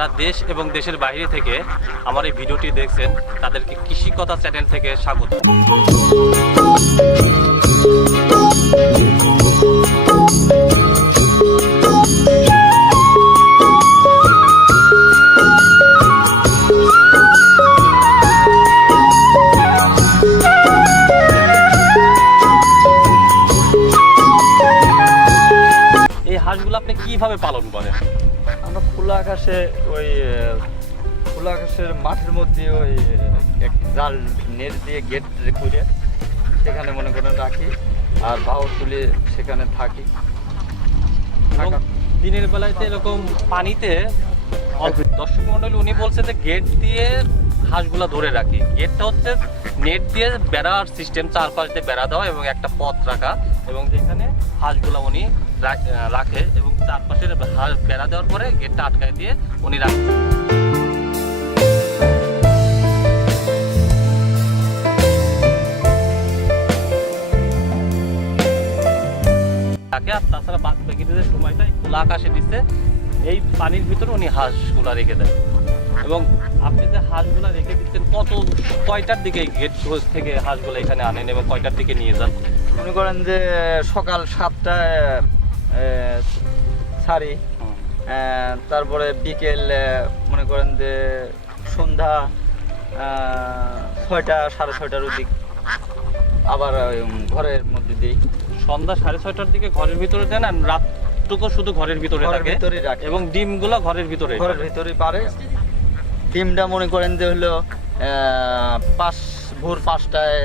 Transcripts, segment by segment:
যারা দেশ এবং দেশের বাইরে থেকে আমার এই ভিডিওটি দেখছেন তাদেরকে কৃষি কথা চ্যানেল থেকে স্বাগত। এই হাঁসগুলো আপনি কিভাবে পালন করেন? আমরা খোলা আকাশের মাঠের মধ্যে ওই এক জাল নেট দিয়ে গেট করে সেখানে মনে করেন রাখি আর বাহু তুলে সেখানে থাকি। এবং দিনের বেলায় তো এরকম পানিতে দর্শক মন্ডলী উনি বলছে যে গেট দিয়ে হাঁসগুলা ধরে রাখি। গেটটা হচ্ছে নেট দিয়ে বেড়ার সিস্টেম, চারপাশ দিয়ে বেড়া দেওয়া এবং একটা পথ রাখা, এবং যেখানে হাঁসগুলা উনি রাখে এবং চারপাশের বেড়া দেওয়ার পরে গেটটা আটকায় দিয়ে উনি রাখে। আর তাছাড়া বাকি যে সময়টা খোলা আকাশে দিচ্ছে, এই পানির ভিতরে উনি হাঁসগুলা রেখে দেন। এবং আপনি যে হাঁসগুলা রেখে দিচ্ছেন কয়টার দিকে গেট থেকে হাঁসগুলা এখানে আনেন এবং কয়টার দিকে নিয়ে যান? মনে করেন যে সকাল 7টায় ছাড়ি, তারপরে বিকেল মনে করেন যে সন্ধ্যা 6টা 6:30টার দিক আবার ঘরের মধ্যে দিই। সন্ধ্যা 6:30টার দিকে ঘরের ভিতরে দেন আর রাতটুকু শুধু ঘরের ভিতরে থাকে এবং ডিমগুলো ঘরের ভিতরে পারে। ডিমটা মনে করেন যে হলো ভোর 5টায়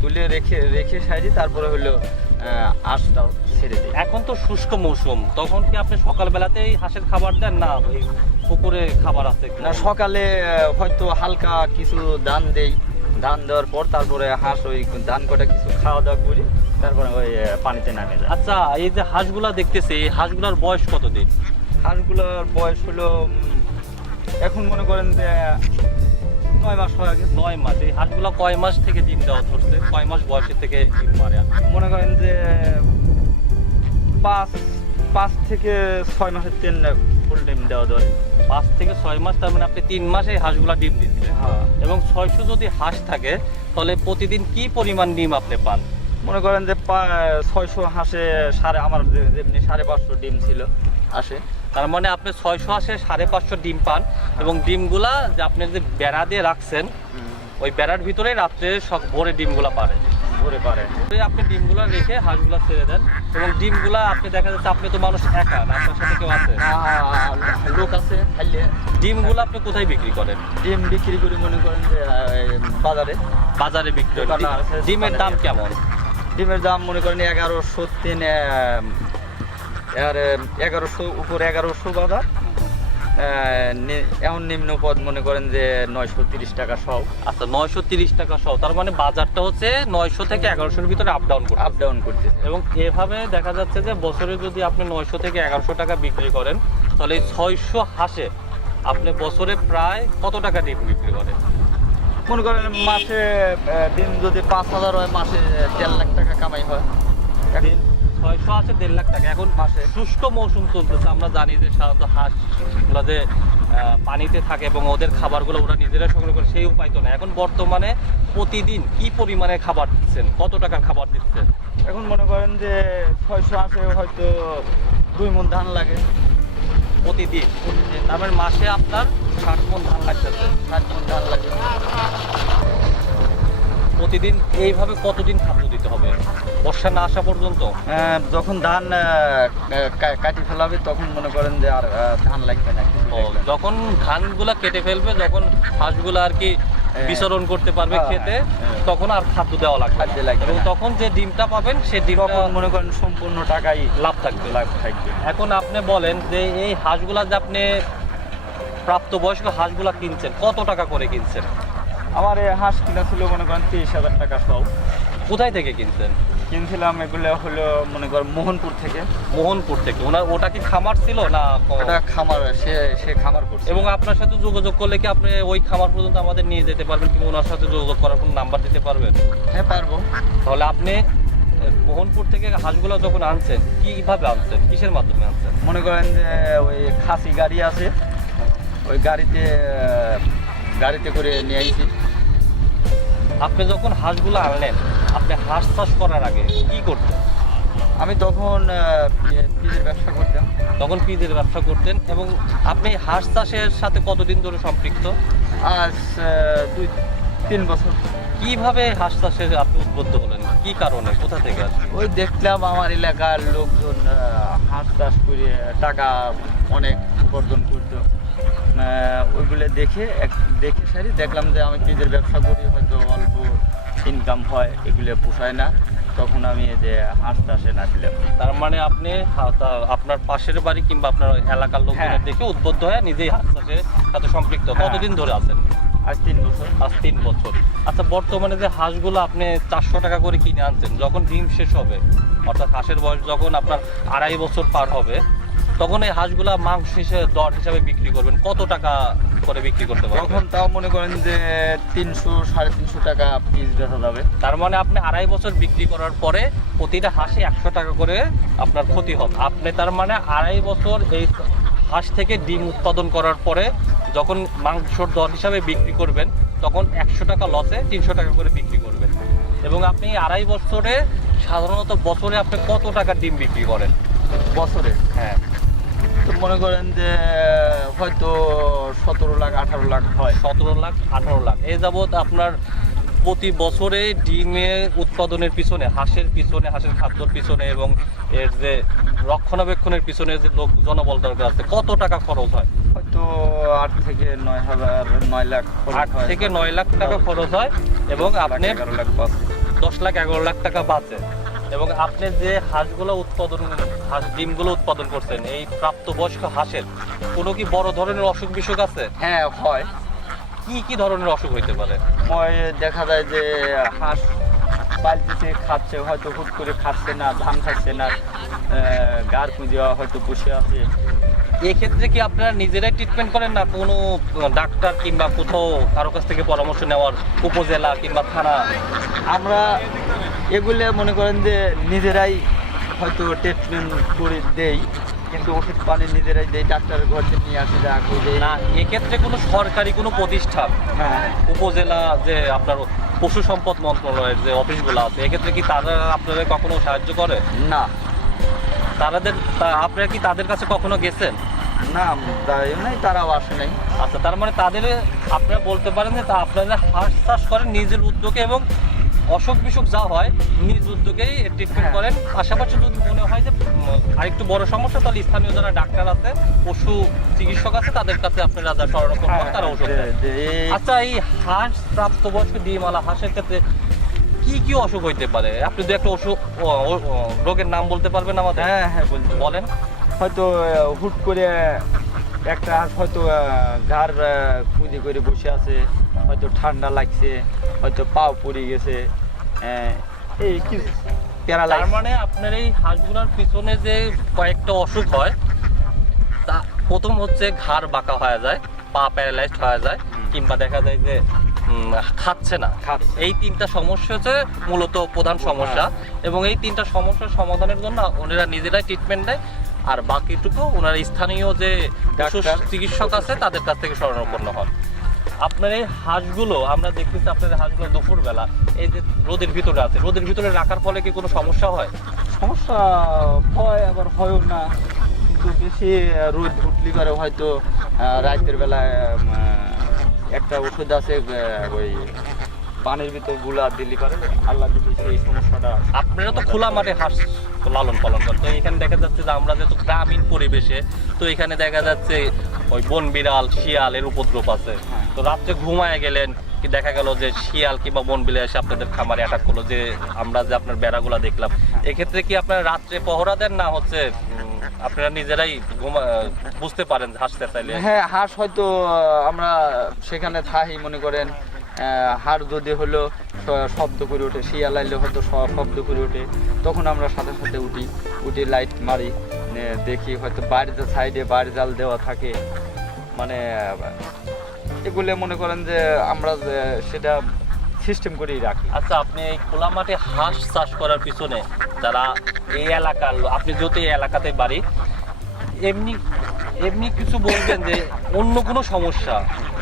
তুলে রেখে সাইডে, তারপরে হলো আঁশটাও ছেড়ে দিই। এখন তো শুষ্ক মৌসুম, তখন কি আপনি সকালবেলাতেই হাঁসের খাবার দেন না ওই পুকুরে খাবার আছে? না, সকালে হয়তো হালকা কিছু ধান দেই, ধান দেওয়ার পর তারপরে হাঁস ওই ধান কটা কিছু খাওয়া দাওয়া করি, তারপরে ওই পানিতে নামে যায়। আচ্ছা, এই যে হাঁসগুলা দেখতেছি, এই হাঁসগুলার বয়স কতদিন? হাঁসগুলোর বয়স হলো এখন মনে করেন যে 9 মাস হয়ে গেছে। 9 মাস। এই হাঁসগুলা কয় মাস থেকে ডিম দেওয়া ধরছে? কয় মাস বয়সে থেকে ডিম পারে? মনে করেন যে 5 থেকে 6 মাসের 3 ফুল ডিম দেওয়া ধরে। 5 থেকে 6 মাস, তার মানে আপনি 3 মাসে এই হাঁসগুলা ডিম দিচ্ছে। হ্যাঁ। এবং 600 যদি হাঁস থাকে তাহলে প্রতিদিন কি পরিমাণ ডিম আপনি পান? মনে করেন যে 600 হাঁসে আমার যেমনি 550 ডিম ছিল আসে। তার মানে আপনি 600 হাঁসে 550 ডিম পান। এবং ডিমগুলা যে আপনি যে বেড়া দিয়ে রাখছেন ওই বেড়ার ভিতরে রাত্রে ভোরে ডিমগুলা পারে। আপনি ডিমগুলা রেখে হাঁসগুলা ছেড়ে দেন এবং ডিমগুলা আপনি দেখা যাচ্ছে আপনি তো মানুষ একা না, আপনার সাথে কেউ আছে? লোক আছে। ডিমগুলো আপনি কোথায় বিক্রি করেন? ডিম বিক্রি করি মনে করেন যে বাজারে বিক্রি করেন। ডিমের দাম কেমন? ডিমের দাম মনে করেন 1100 উপরে 1100 বাজার। এখন নিম্ন পদ মনে করেন যে 930 টাকা সহ। আচ্ছা, 930 টাকা সহ, তার মানে বাজারটা হচ্ছে 900 থেকে 1100-এর ভিতরে আপ ডাউন করতে। এবং এভাবে দেখা যাচ্ছে যে বছরে যদি আপনি 900 থেকে 1100 টাকা বিক্রি করেন তাহলে 600 হাঁসে আপনি বছরে প্রায় কত টাকা ডিম বিক্রি করেন? মনে করেন মাসে ডিম যদি 5000 হয়, মাসে 1.5 লাখ টাকা কামাই হয়। 600 আছে 1.5 লাখ টাকা। এখন মাসে শুষ্ক মৌসুম চলতেছে, আমরা জানি যে সাধারণত হাঁসগুলো যে পানিতে থাকে এবং ওদের খাবারগুলো ওরা নিজেরা সংগ্রহ করে, সেই উপায় তো না। এখন বর্তমানে প্রতিদিন কি পরিমাণে খাবার দিচ্ছেন, কত টাকার খাবার দিচ্ছেন? এখন মনে করেন যে 600 আসে হয়তো 2 মণ ধান লাগে প্রতিদিন। তার মানে মাসে আপনার 60 মণ ধান লাগতেছে। 60 মণ ধান লাগে প্রতিদিন। এইভাবে কতদিন খাদ্য দিতে হবে বর্ষা না আসা পর্যন্ত? যখন ধান কাটি ফেলাবে তখন মনে করেন যে আর ধান লাগবে না। যখন ধানগুলা কেটে ফেলবে, যখন হাঁসগুলো আর কি বিচরণ করতে পারবে খেতে, তখন আর খাদ্য দেওয়া লাগবে। এবং তখন যে ডিমটা পাবেন সে ডিমটা মনে করেন সম্পূর্ণ টাকাই লাভ থাকবে। এখন আপনি বলেন যে এই হাঁসগুলা যে আপনি প্রাপ্তবয়স্ক হাঁসগুলা কিনছেন, কত টাকা করে কিনছেন? আমার এই হাঁস কিনা ছিল মনে করেন 30,000 টাকা সহ। কোথায় থেকে কিনছেন? কিনছিলাম এগুলো হলো মনে করেন মোহনপুর থেকে। ওটা কি খামার ছিল না? ওটা খামার, সে খামার করছে। এবং আপনার সাথে যোগাযোগ করলে কি আপনি ওই খামার পর্যন্ত আমাদের নিয়ে যেতে পারবেন, কিংবা ওনার সাথে যোগাযোগ করার কোনো নাম্বার দিতে পারবেন? হ্যাঁ, পারবো। তাহলে আপনি মোহনপুর থেকে হাঁসগুলো যখন আনছেন কিভাবে আনছেন, কিসের মাধ্যমে আনছেন? মনে করেন যে ওই খাসি গাড়ি আছে, ওই গাড়িতে করে নিয়ে আইছি। আপনি যখন হাঁসগুলো আনলেন, আপনি হাঁস চাষ করার আগে কি করতেন? আমি তখন পিজের ব্যবসা করতাম। তখন পিজের ব্যবসা করতেন, এবং আপনি হাঁস চাষের সাথে কতদিন ধরে সম্পৃক্ত? আজ 2-3 বছর। কিভাবে হাঁস চাষে আপনি উদ্বুদ্ধ হলেন, কি কারণে, কোথা থেকে আসবে? ওই দেখলাম আমার এলাকার লোকজন হাঁস চাষ করে টাকা অনেক উপার্জন করতো। ওইগুলো দেখে সারি দেখলাম যে আমি পিজের ব্যবসা করি, হয়তো অল্প ইনকাম হয়, এগুলো পোষায় না। তখন আমি যে হাঁস চাষে নাচলাম। তার মানে আপনি আপনার পাশের বাড়ি কিংবা আপনার এলাকার লোকজনের দেখে উদ্বুদ্ধ হয়ে নিজেই হাঁস চাষের সাথে সম্পৃক্ত। কতদিন ধরে আছেন? আজ 3 বছর। আজ 3 বছর। আচ্ছা, বর্তমানে যে হাঁসগুলো আপনি 400 টাকা করে কিনে আনছেন, যখন ডিম শেষ হবে, অর্থাৎ হাঁসের বয়স যখন আপনার 2.5 বছর পার হবে, তখন এই হাঁসগুলা মাংস দর হিসাবে বিক্রি করবেন, কত টাকা করে বিক্রি করতে পারবেন? তখন তাও মনে করেন যে 300-350 টাকা পিস বেচা যাবে। তার মানে আপনি 2.5 বছর বিক্রি করার পরে প্রতিটা হাঁসে 100 টাকা করে আপনার ক্ষতি হবে। আপনি তার মানে 2.5 বছর এই হাঁস থেকে ডিম উৎপাদন করার পরে যখন মাংসর দর হিসাবে বিক্রি করবেন, তখন 100 টাকা লসে 300 টাকা করে বিক্রি করবেন। এবং আপনি 2.5 বছরে সাধারণত বছরে আপনি কত টাকা ডিম বিক্রি করেন বছরে? হ্যাঁ, তো মনে করেন যে হয়তো 17 লাখ 18 লাখ হয়। 17 লাখ 18 লাখ এই যাবৎ আপনার প্রতি বছরে ডিমের উৎপাদনের পিছনে, হাঁসের খাদ্যর পিছনে এবং এর যে রক্ষণাবেক্ষণের পিছনে যে লোক জনবল দরকার আছে, কত টাকা খরচ হয়? হয়তো 8 থেকে 9 লাখ 8 থেকে 9 লাখ টাকা খরচ হয়, এবং আপনি 11 লাখ বাঁচে। 10 লাখ 11 লাখ টাকা বাঁচে। এবং আপনি যে ডিমগুলো উৎপাদন করছেন, এই প্রাপ্তবয়স্ক হাঁসের কোনো কি বড় ধরনের অসুখ বিসুখ আছে? হ্যাঁ হয়। কি ধরনের অসুখ হইতে পারে? দেখা যায় যে হাঁস পালতেছে, খাচ্ছে, হয়তো হুট করে খাচ্ছে না, ধান খাচ্ছে না, গার পুঁজি হয়তো বসে আছে। এক্ষেত্রে কি আপনারা নিজেরাই ট্রিটমেন্ট করেন, না কোনো ডাক্তার কিংবা কোথাও কারো কাছ থেকে পরামর্শ নেওয়ার, উপজেলা কিংবা থানা? আমরা এগুলো মনে করেন যে নিজেরাই হয়তো ট্রিটমেন্ট করে দেই, কিন্তু ওষুধ পানি নিজেরাই দেই, ডাক্তারের ঘর থেকে নিয়ে আসি, না, এক্ষেত্রে কোনো সরকারি কোনো প্রতিষ্ঠান, হ্যাঁ, উপজেলা যে আপনার পশু সম্পদ মন্ত্রণালয়ের যে অফিসগুলো আছে, এক্ষেত্রে কি তারা আপনাদের কখনো সাহায্য করে? না। আপনারা কি তাদের কাছে কখনো গেছেন? না, তারাও আসে নাই। আচ্ছা, তার মানে আপনারা বলতে পারেন যে আপনারা হাঁস চাষ করেন নিজের উদ্যোগে, এবং অসুখ বিসুখ যা হয় নিজ উদ্যোগেই ট্রিটমেন্ট করেন। পাশাপাশি যদি মনে হয় যে আরেকটু বড় সমস্যা, তাহলে স্থানীয় যারা ডাক্তার আছে, পশু চিকিৎসক আছে, তাদের কাছে আপনারা যা শরণাপন্ন করেন, তারা ওষুধ দেয়। আচ্ছা, এই হাঁস প্রাপ্তবয়স্ক ডিমওয়ালা হাঁসের ক্ষেত্রে কি অসুখ হইতে পারে? আপনি দু একটা রোগের নাম বলতে পারবেন আমাদের? হ্যাঁ বলেন। হয়তো হুট করে একটা হাঁস হয়তো ঘাড় খুঁজি করে বসে আছে, হয়তো ঠান্ডা লাগছে, হয়তো পাও পড়ে গেছে, এই কি প্যারালাইজ। তার মানে আপনার এই হাঁসগুলোর পিছনে যে কয়েকটা অসুখ হয়, তা প্রথম হচ্ছে ঘাড় বাঁকা হয়ে যায়, পা প্যারালাইজড হয়ে যায়, কিংবা দেখা যায় যে খাচ্ছে না। এই 3টা সমস্যা হচ্ছে মূলত প্রধান সমস্যা, এবং এই 3টা সমস্যার সমাধানের জন্য ওনারা নিজেরাই ট্রিটমেন্ট দেয়, আর বাকিটুকু ওনারা স্থানীয় যে চিকিৎসক আছে তাদের কাছ থেকে শরণাপন্ন হন। আপনার এই হাঁসগুলো আমরা দেখতেছি, আপনার হাঁসগুলো দুপুরবেলা এই যে রোদের ভিতরে আছে, রোদের ভিতরে রাখার ফলে কি কোনো সমস্যা হয়? সমস্যা হয়, আবার হয়ও না, কিন্তু বেশি রোদ উঠলি পারে হয়তো রাতের বেলায় একটা ওষুধ আছে, ওই পানির ভিতর গুলা দিলি পারে, আল্লাহ যদি সেই সমস্যাটা। আপনারা তো খোলা মাঠে হাঁস লালন পালন করেন, তো এখানে দেখা যাচ্ছে যে আমরা যেহেতু গ্রামীণ পরিবেশে, তো এখানে দেখা যাচ্ছে ওই বন বিড়াল, শিয়াল এর উপদ্রব আছে। তো রাত্রে ঘুমায় গেলেন, কি দেখা গেল যে শিয়াল কিংবা বন বিড়াল এসে আপনাদের খামারে অ্যাটাক করলো, যে আমরা যে আপনার বেড়াগুলা দেখলাম, এক্ষেত্রে কি আপনারা রাত্রে পহরা দেন, না হচ্ছে আপনারা নিজেরাই বুঝতে পারেন হাসতে চাইলে? হ্যাঁ, হাঁস হয়তো আমরা সেখানে থাকি, মনে করেন হাড় যদি হলো শব্দ করে ওঠে, শিয়াল আইলে হয়তো শব্দ করে ওঠে, তখন আমরা সাথে সাথে উঠি লাইট মারি, দেখি হয়তো বাড়িতে সাইডে বাড়ি জাল দেওয়া থাকে, মানে এগুলো মনে করেন যে আমরা সেটা সিস্টেম করেই রাখি। আচ্ছা, আপনি এই খোলা মাঠে হাঁস চাষ করার পিছনে যারা এই এলাকার আপনি যেহেতু এই এলাকাতে বাড়ি, এমনি এমনি কিছু বলবেন যে অন্য কোনো সমস্যা,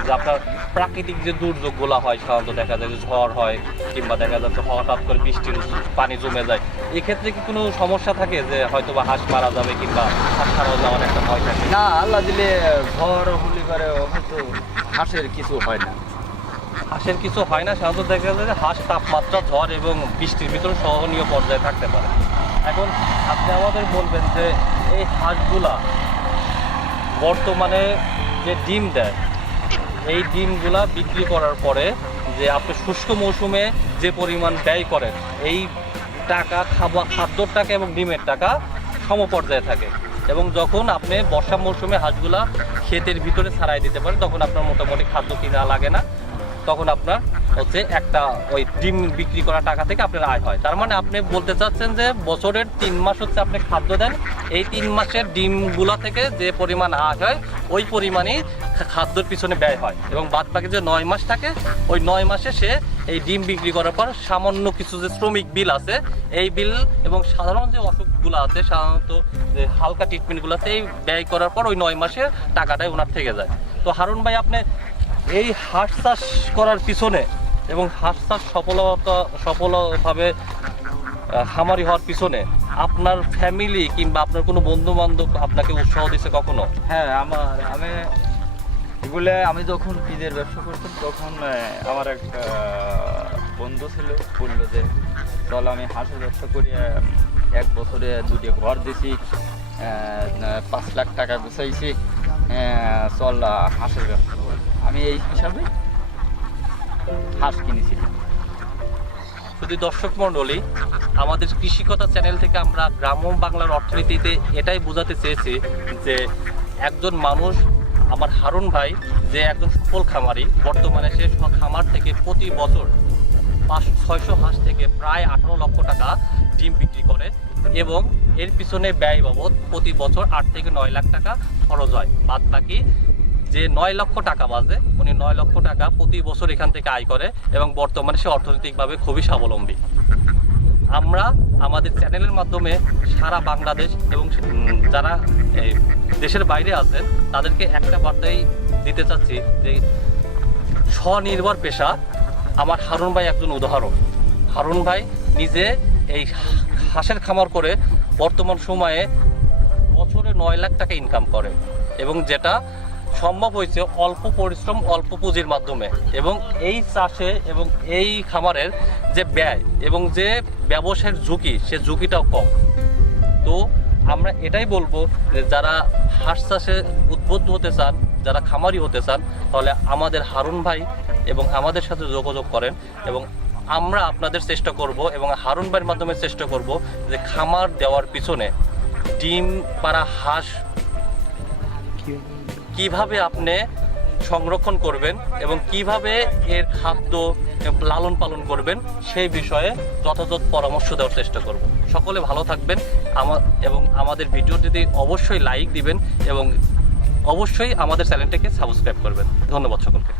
যে আপনার প্রাকৃতিক যে দুর্যোগগুলো হয়, সাধারণত দেখা যায় যে ঝড় হয় কিংবা দেখা যাচ্ছে হঠাৎ করে বৃষ্টির পানি জমে যায়, এক্ষেত্রে কি কোনো সমস্যা থাকে যে হয়তো বা হাঁস মারা যাবে কিংবা হাঁস মারা যাওয়ার একটা ভয় থাকে? না, আল্লাহ দিলে ঝড় হলে পারে হয়তো হাঁসের কিছু হয় না। হাঁসের কিছু হয় না, সাধারণত দেখা যায় যে হাঁস তাপমাত্রা, ঝড় এবং বৃষ্টির ভিতরে সহনীয় পর্যায়ে থাকতে পারে। এখন আপনি আমাদের বলবেন যে এই হাঁসগুলা বর্তমানে যে ডিম দেয়, এই ডিমগুলা বিক্রি করার পরে যে আপনি শুষ্ক মৌসুমে যে পরিমাণ ব্যয় করেন, এই টাকা খাদ্যর টাকা এবং ডিমের টাকা সমপর্যায়ে থাকে। এবং যখন আপনি বর্ষা মৌসুমে হাঁসগুলা ক্ষেতের ভিতরে ছাড়াই দিতে পারেন, তখন আপনার মোটামুটি খাদ্য কিনা লাগে না, তখন আপনার হচ্ছে একটা ওই ডিম বিক্রি করা টাকা থেকে আপনার আয় হয়। তার মানে আপনি বলতে চাচ্ছেন যে বছরের 3 মাস হচ্ছে আপনি খাদ্য দেন, এই 3 মাসের ডিমগুলা থেকে যে পরিমাণ আয় হয় ওই পরিমাণই খাদ্যর পিছনে ব্যয় হয়, এবং বাদ বাকি যে 9 মাস থাকে ওই 9 মাসে সে এই ডিম বিক্রি করার পর সামান্য কিছু যে শ্রমিক বিল আছে, এই বিল এবং সাধারণ যে অসুখগুলো আছে, সাধারণত যে হালকা ট্রিটমেন্টগুলো আছে, এই ব্যয় করার পর ওই 9 মাসের টাকাটাই ওনার থেকে যায়। তো হারুন ভাই, আপনি এই হাঁস চাষ করার পিছনে এবং হাঁস চাষ সফলভাবে খামারি হওয়ার পিছনে আপনার ফ্যামিলি কিংবা আপনার কোনো বন্ধু বান্ধব আপনাকে উৎসাহ দিয়েছে কখনো? হ্যাঁ, আমি যখন পিজের ব্যবসা করতাম তখন আমার এক বন্ধু ছিল, বললো যে চল আমি হাঁসের ব্যবসা করি, 1 বছরে 2টি ঘর দিছি, 5 লাখ টাকা গুছাইছি, চল হাঁসের ব্যবসা করি। আমি এই হিসাবে হাঁস কিনেছিলাম। শুধু দর্শক মণ্ডলী, আমাদের কৃষিকথা চ্যানেল থেকে আমরা গ্রাম বাংলার অর্থনীতিতে এটাই বোঝাতে চেয়েছি যে একজন মানুষ, আমার হারুন ভাই, যে একজন সফল খামারি, বর্তমানে সে খামার থেকে প্রতি বছর 500-600 হাঁস থেকে প্রায় 18 লক্ষ টাকা ডিম বিক্রি করে, এবং এর পিছনে ব্যয় বাবদ প্রতি বছর 8 থেকে 9 লাখ টাকা খরচ হয়। বাদ বাকি যে 9 লক্ষ টাকা বাজে, উনি 9 লক্ষ টাকা প্রতি বছর এখান থেকে আয় করে, এবং বর্তমানে সে অর্থনৈতিকভাবে খুবই স্বাবলম্বী। আমরা আমাদের চ্যানেলের মাধ্যমে সারা বাংলাদেশ এবং যারা দেশের বাইরে আছেন তাদেরকে একটা বার্তাই দিতে চাচ্ছি যে স্বনির্ভর পেশা। আমার হারুন ভাই একজন উদাহরণ। হারুন ভাই নিজে এই হাঁসের খামার করে বর্তমান সময়ে বছরে 9 লাখ টাকা ইনকাম করে, এবং যেটা সম্ভব হয়েছে অল্প পরিশ্রম, অল্প পুঁজির মাধ্যমে। এবং এই চাষে এবং এই খামারের যে ব্যয় এবং যে ব্যবসায়ের ঝুঁকি, সে ঝুঁকিটাও কম। তো আমরা এটাই বলবো যে যারা হাঁস চাষে উদ্বুদ্ধ হতে চান, যারা খামারি হতে চান, তাহলে আমাদের হারুন ভাই এবং আমাদের সাথে যোগাযোগ করেন, এবং আমরা আপনাদের চেষ্টা করব এবং হারুন ভাইয়ের মাধ্যমে চেষ্টা করব যে খামার দেওয়ার পিছনে ডিম পাড়া হাঁস কিভাবে আপনি সংরক্ষণ করবেন এবং কিভাবে এর খাদ্য লালন পালন করবেন সেই বিষয়ে যথাযথ পরামর্শ দেওয়ার চেষ্টা করব। সকলে ভালো থাকবেন, এবং আমাদের ভিডিওটিতে অবশ্যই লাইক দিবেন এবং অবশ্যই আমাদের চ্যানেলটাকে সাবস্ক্রাইব করবেন। ধন্যবাদ সকলকে।